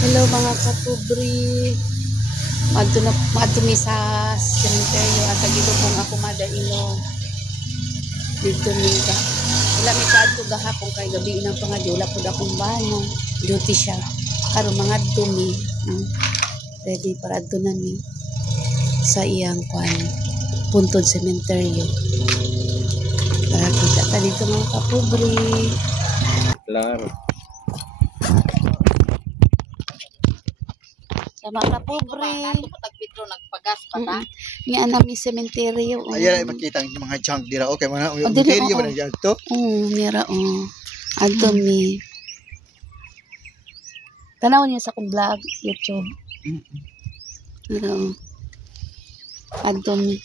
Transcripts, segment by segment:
Hello mga katubri. Madto mi sa cemetery at gilubong ako madaino. Dito mi ka. Wala mi kadto gahapon kay gabi nang pangadyo wala pud akong bano. Duty siya. Karon mga dumi. Ready para adto na mi sa iyang kwan puntod cemetery. Para kita ta dito mga katubri. Claro. Sa mga pobre. Petro nagpagas pa ta. Nga namin sementeryo. Ayan ay makita ang mga junk dira. Okay man. Oh, Cemetery man dyan to. Mira Adto mi. Tanaw niyo sa akong vlog, YouTube. Mira Adto mi.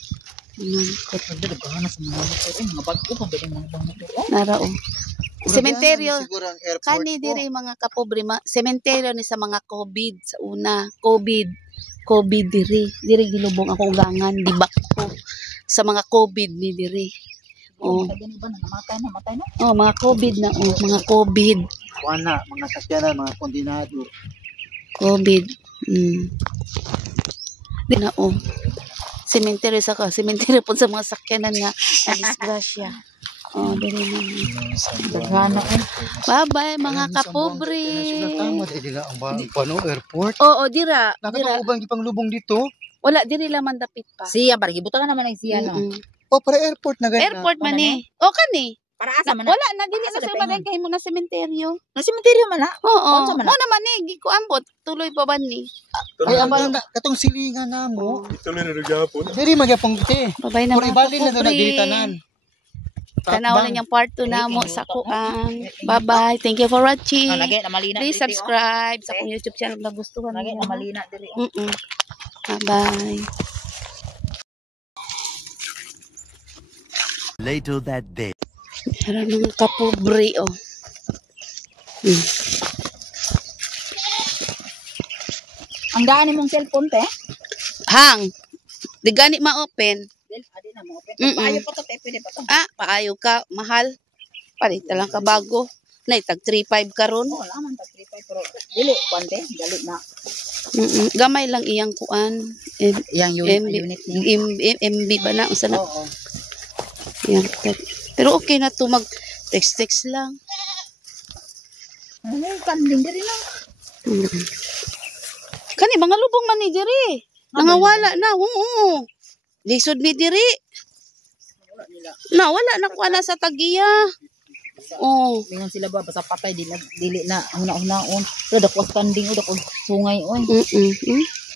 Pagdala ka na sa mga motor. Mga bago pa ba yung mga motor? Nara Sementeryo. Siguro ang airport Kani po. diri mga kapobre, sementeryo ni sa mga COVID sa una. COVID diri gilubong ako ugangan, dibak ko sa mga COVID ni diri. Ganun ba namatay na? Mga COVID na mga COVID. Kuana, mga sakyanan, mga kondinado. COVID. Di na Sementeryo sementeryo po sa mga sakyanan nga na disgrasya. Dili na. Daghana Bye-bye mga kapobre. Tama dili ang pano airport. Oo, dira. Nakatubang di panglubong dito. Wala diri laman dapit pa. Siya bargi buta ka naman ang siya no. O para airport na ganyan. Airport man ni. O kani. Para asa man. Wala na dili na Asa sa na maday kay mo na sementeryo. Na sementeryo man na. Oo. Unsa man Mo na? naman ni giko ambot tuloy pa ba ni. Ay abang na katong silingan namo. Tuloy na gyapon. Diri magyapong te. Bye-bye na Puri mga bali na kapobre. nagdilitanan. Tanaw na niyang part 2 na mo sa kuan. Bye-bye. Thank you for watching. Lagi na malina. Please subscribe sa akong YouTube channel na gustuhan Lagi niyo. na malina diri. Bye-bye. Later that day. Para mga kapobre Ang daan nimong cellphone te. Hang. Di gani ma-open. Adi na mo open. Mm-mm. Paayo pa to te pwede pa to. Paayo ka, mahal. Palit lang ka bago. Naitag 3.5 karon. Wala man ta 35 pero dili kwante gali na. Gamay lang iyang kuan. Yang unit ni. MB ba na? Unsa na? Oo. Yan. Pero okay na to mag text lang. Ano kanding diri na. Kani mga lubong man ni diri. Nangawala na. Oo. Lisod mi diri. Wala na kuan na sa tagiya. Lingon sila ba basta patay dili na una-unaon. Pero dako standing o dako sungay oy.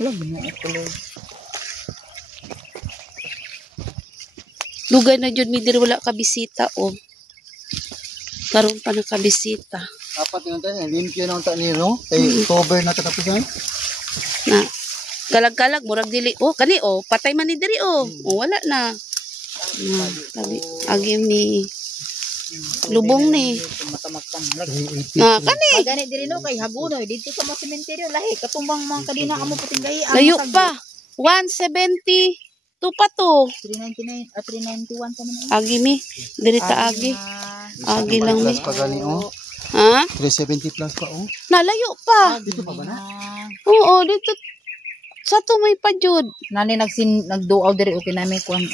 Wala gina tuloy. Lugay na jud mi diri wala ka bisita Karon pa na ka bisita. Dapat nga tayo limpyo na unta nilo. Kay cover na katapusan. Na galag-galag murag dili kani patay man ni diri wala na. Agi mi lubong ni. Matamaktan. Kani Gani diri no kay hagunoy dito sa mga sementeryo lahi katumbang mga kadina amo puting gahi. layo pa 170 to pa to. 399 at 391 sa naman. Agi mi diri ta agi. Agi lang mi. Plus pa gani Ha? 370 plus pa Nalayo pa. Dito pa ba na? Oo, dito sa to may pa jud. Nani nagduaw diri okay na may kuan.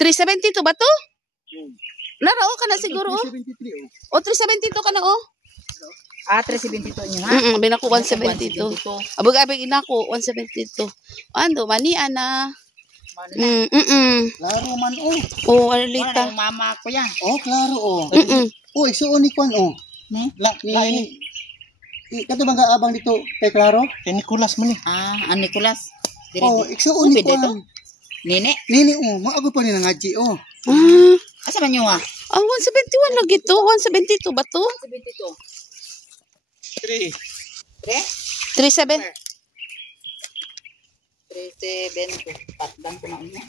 370 to ba to? Narao ka na siguro 373 372 ka na 372 niyo ha. Binako 172. Abog-abog inako 172. Ando mani ana. Klaro man Arlita. Mama ko yan. Klaro igsuon ni kwan Ni? Kato bang abang dito kay Klaro? Kay Nicolas man ni. Ang Nicolas. Diri. Igsuon ni Pwede kwan. to? Nini. Nini maago pa ni nangaji Asa man niyo ha? Ang 171 lagi to. 172 ba to? 72. 37. 372. Patdan ko na niya.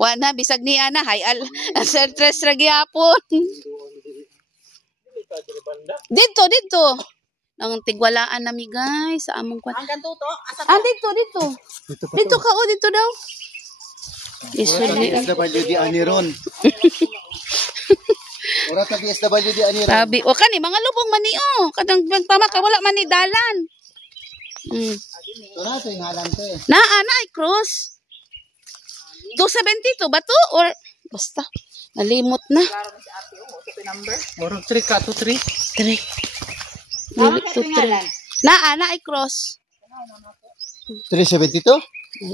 Wana bisag ni ana hayal. Sa tres ra gyapon. Dito. Nang tigwalaan nami guys sa among kwan. Hanggang tuto. Asa Dito. Dito ka dito daw. Isod ni WD ani ron. Ura ta DSWD ani ra. Sabi, o kani mga lubong man ni kadang tama ka wala man ni dalan. Ito na, ito yung halan to eh. Na ay cross. 272 ba to or basta nalimot na. Murag 3 ka to 3. 3. Dili to 3. Na ay cross. 372?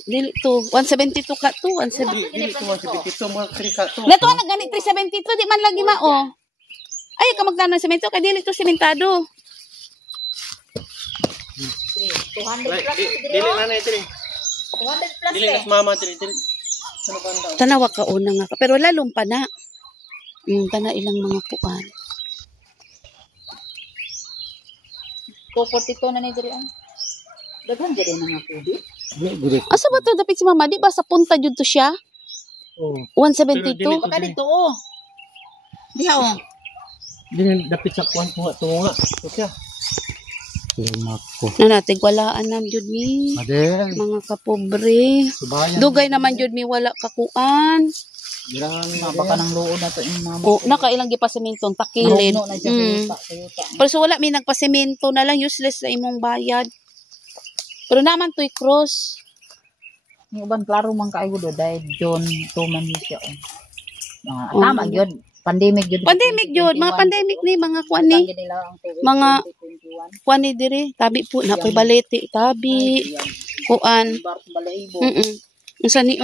Dili to 172 ka to 170. Dili to 172 murag 3 ka to. Nato na gani 372 di man lagi mao. Ay ka magdano semento kay dili to sementado. 200 Like, plus. dili na na 3. 200 plus Dili eh. na mama 3. Ano ba daw? Tanawa ka una nga ka pero lalong pa na. Kana ilang mga kuan. 242 na ni diri ang. Daghan diri na nga COVID. Good. Asa ba to dapit si mama di ba sa punta jud to siya? Oh. 172. Baka dito oh. Diha oh. Dili dapit sa kuan tunga. Okay. Mako. Na natin walaan nam jud mi. Madel. Mga kapobre. Subayan. Dugay naman jud mi wala kakuan. Giran Baka nang luod na to yung mama. O nakailang gipasementong takilid. No na siya sa yuta. Pero so wala mi nagpasemento na lang useless na imong bayad. Pero naman to'y cross. Yung uban klaro man kaayo do dahil John tuman ni siya oh. Oh. Tama gyud. Pandemic gyud. Pandemic jud, mga pandemic ni mga kuan ni. Mga kuan ni diri, tabi po na koy balete, tabi. Kuan. Unsa ni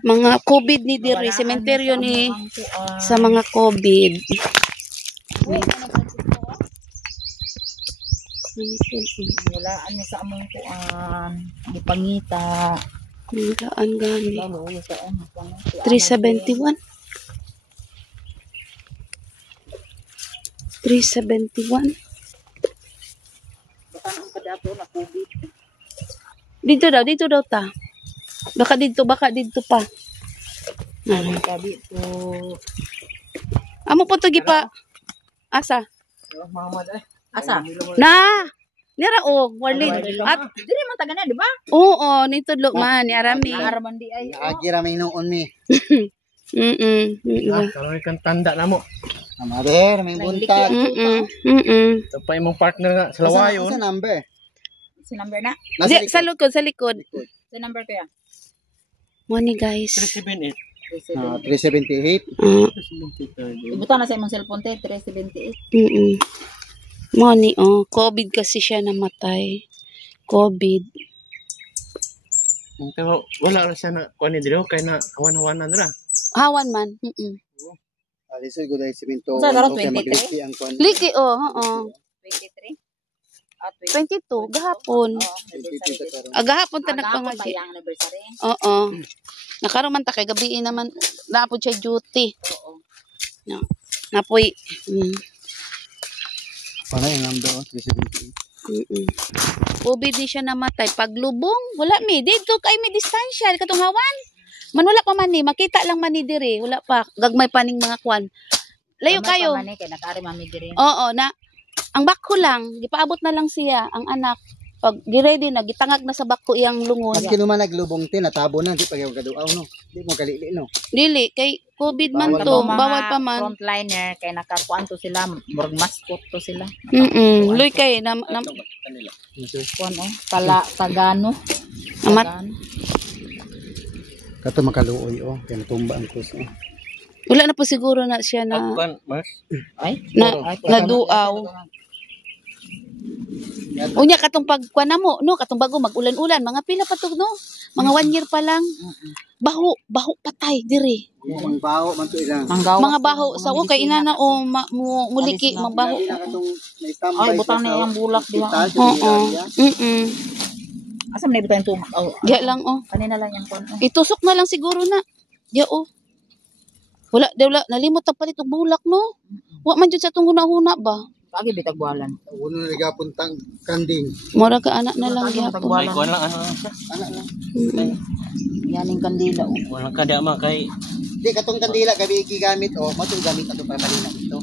mga COVID ni diri, sementeryo ni sa mga COVID. Walaan niya sa among kuan. Gipangita. Nilaan gani. Lalo ulo sa 371. 371. Baka nang kadato na COVID. Dito daw ta. Baka dito pa. Ang sabi to. Amo po to gipa. Asa? Mama ay. Asa? Na. Nira warning. At Dili man taga na, di ba? oo, nitudlo man ni Arami. Araman di ay. Agi ra may noon mi. Karon kan tanda na mo. Madel, may buntag. Ito pa imong partner nga sa lawayon. Sa number. Si number na. Nasa Sa likod, sa likod. Si number kaya. Money guys. 378. 378. Ibutan na sa imong cellphone te 378. Money COVID kasi siya namatay. COVID. Pero wala ra siya na kuan ni dilo kay na kawan-kawanan ra. Hawan man. Alisoy gud ay semento. Sa karon Okay, 23? magliti ang kwan. Liki oo. 23. 22 gahapon. Gahapon ta nagpangaji. Ang anniversary. Oo. Nakaroon man ta kay gabi naman napod siya duty. Oo. No. Napoy. Para yung number 378. COVID di siya namatay. Paglubong, wala mi. Dito kay mi distansya. Katong hawan. Man wala pa man ni. Makita lang man ni diri. Wala pa. Gagmay pa ning mga kwan. Layo kayo. Kay nakari mami diri. Oo, na. Ang bako lang. Gipaabot na lang siya. Ang anak. Pag gi-ready na, gitangag na sa bako iyang lungon. Maski naman naglubong tin, natabo na, di pa kayo kaduaw, no? Di mo kalili, no? Dili. Kay COVID man Bawal to. Mga Bawal pa man. frontliner kay nakakuan to sila, murag mascot to sila. Luy kay. Kuan Tagano. Amat. Tagano. Kato makaluoy, oh. Kaya natumba ang kus, oh. Wala na po siguro na siya na Kuan mas. Ay, naduaw. Unya katong pagkuan na mo, no, katong bago mag-ulan-ulan, mga pila pa to, no? Mga 1 year pa lang. Baho patay diri. Mga baho, man to ilang. manggaw. Mga baho sa kay inana o muliki mabaho. Ay, butang na yung bulak diha. Oo. Asa man ibutang tumak. Diya lang Kanina lang yung kuan. Itusok na lang siguro na. Diya Wala nalimot ta palit og bulak, no? Wa man jud sa tong huna ba? Pagi bitag bualan. Uno na nagapon tang kanding. Mura ka anak na lang gyapon. May kuan lang ano siya. Anak na. Yaning kandila. Wala ka di ma kay Di, katong kandila, gabi gigamit, oh. Matong gamit ato para palina ito.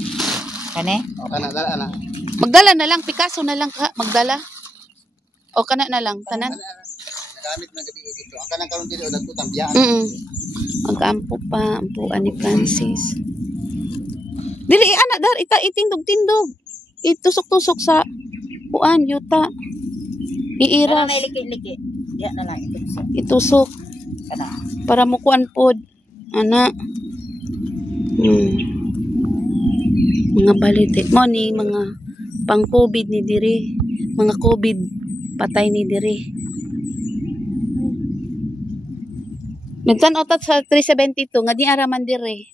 Kane? O, kanadala, anak. Magdala na lang Picasso na lang ka, magdala. O kana na lang tanan. Nagamit na gabi dito. Ang kanang karon dito, nagputang biyaan. Mag-ampo pa, ampuan ni Francis. Dili anak dar itindog-tindog. Itusok-tusok sa kuan yuta. Iiras, Kana na liki-liki. Ya na lang ito. itusok Kana. para mo kuan pod ana. Mga balite mo ni mga pang COVID ni diri, mga COVID patay ni diri. Nagtan-otat sa 372 nga di araman diri.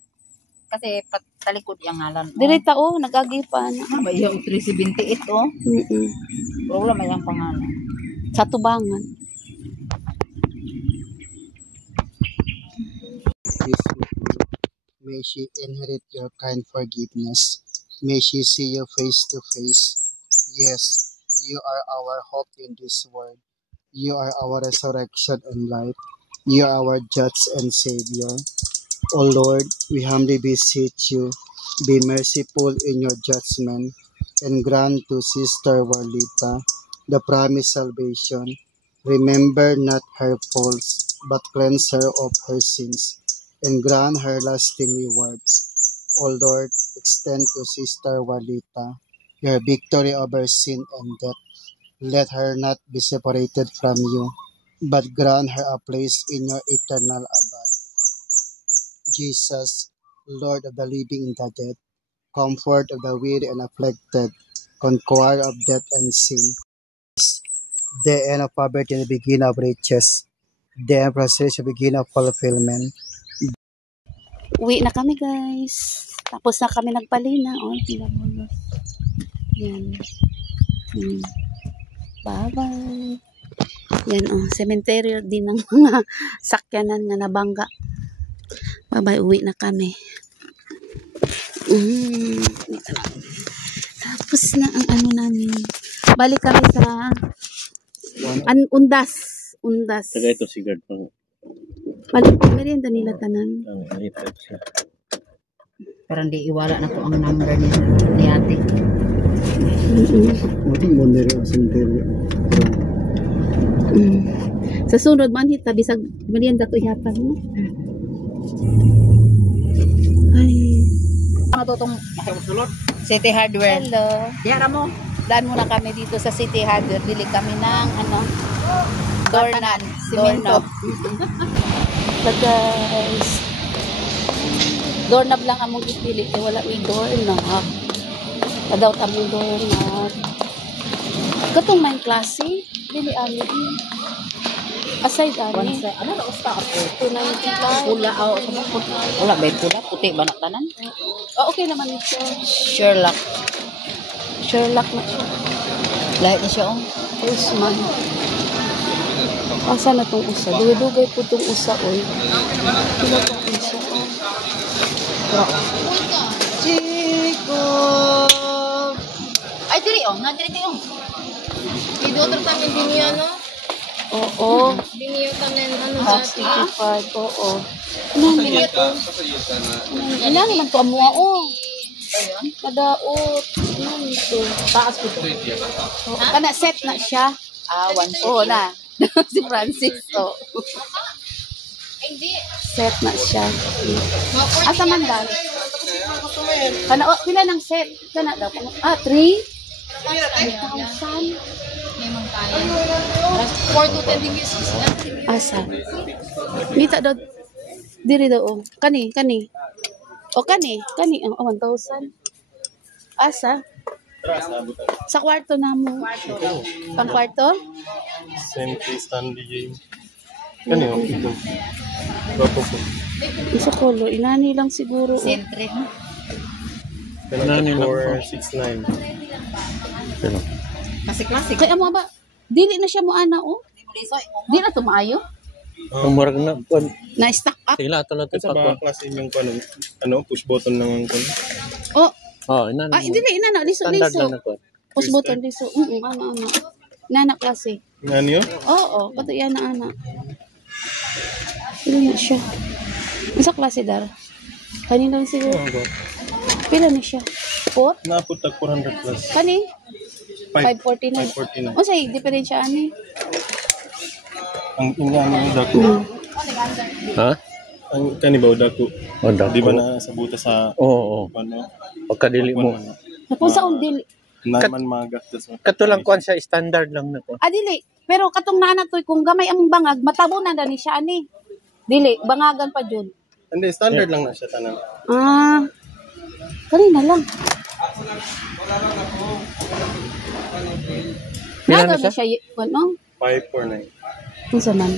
Kasi talikod yung ngalan. Diri tao nagagi pa na. Ba yung 378 oh. Pero wala may ang pangalan. Sa tubangan. This may she inherit your kind forgiveness. May she see you face to face. Yes, you are our hope in this world. You are our resurrection and life. You are our judge and savior. O Lord, we humbly beseech you, be merciful in your judgment, and grant to Sister Warlita the promised salvation. Remember not her faults, but cleanse her of her sins, and grant her lasting rewards. O Lord, extend to Sister Warlita your victory over sin and death. Let her not be separated from you, but grant her a place in your eternal abode. Jesus, Lord of the living and the dead, comfort of the weary and afflicted, conqueror of death and sin, the end of poverty and the beginning of riches, the end of frustration, the beginning of fulfillment. Uwi na kami guys. Tapos na kami nagpalina. Oh, pinabulos. Yan. Bye-bye. Yan oh, cemetery din ng mga sakyanan nga nabangga. Bye-bye, uwi na kami. Dito na. Tapos na ang ano namin. Balik kami sa Undas. Undas. Taga ito sigard pang Balik, merienda nila tanan. ang ito siya. Pero hindi iwala na ko ang number ni ate. What mo nire cemetery? Sa sunod man hita bisag merienda ko ihatan mo. Ay. Ano to tong City Hardware? Hello. Yara mo. Daan muna kami dito sa City Hardware. Bili kami ng ano, doorknob. Doorknob. But guys, doorknob lang among ipili. Eh, wala may doorknob. Padaw tamong doorknob. Katong main klase, bili ani. Aside ani. Ano na usta ako? 295. Pula ako. Wala ba pula? Puti ba na tanan? Oh, okay naman ito. Sherlock. Sherlock na siya. Lahat na siya oh. Usman. Asa na tong usa? Dugay-dugay po tong usa, oy. Pila tong usa, oh. Chico! Ay, diri oh. Nadiri oh. Idotro kami din yan, no? Oo. Biniyo kami, ano, Half dati. 65, oo. Ano naman to amuha, oh. Kadaot. Ano ito? Taas ko to. Oh, kana set na siya. Ah, 160. Oo na. Si Francis, oh. Hindi. Set na siya. Mga Asa man dal? Kana, oh, pila ng set? Kana daw. 3? 1,000. May mga kaya. 4 to 10 degrees. Asa? Mita daw. Diri daw, oh. Kani. O, kani. Oh, 1,000. Asa? Sa kwarto na mo. Pang kwarto? St. Stanley James. Kani yung ito. Bato po. Isa kolo. Inani lang siguro. Oh. Sentre. Kanani 469. Pero Kasi classic. Kaya mo ba? Dili na siya mo ana, oh. Di na to maayo. ang murag na kuan. Na-stack up. Sila to natin Sa mga klase yung ano, push button ng kuno. Oh, Oh, ina. dili inana. Standard Liso. lang na kuan. Push button liso. Ana. Nana klase. Ano yun? Oo, pato yan na ana. Pila na siya. Isa klase dar. Kanina lang siguro. Pila na siya. 4? Naapot tag 400 plus. Kani? 549. 549. O say, diferensya ani. Ang ingano yung dako. Ha? Ang kanibaw dako. O dako. Di ba na sa buta sa Oo. ano? Pagkadili mo. Kung sa dili. Naman magastos. Katulang kuan sa standard lang na ko. Dili. Pero katong nana toy kung gamay ang bangag, matabo na ni siya ani. Dili, bangagan pa jud. Hindi, standard lang na siya tanan. Kanina lang. Pila na Nagaw na siya? siya, ano? 549. Kung sa man.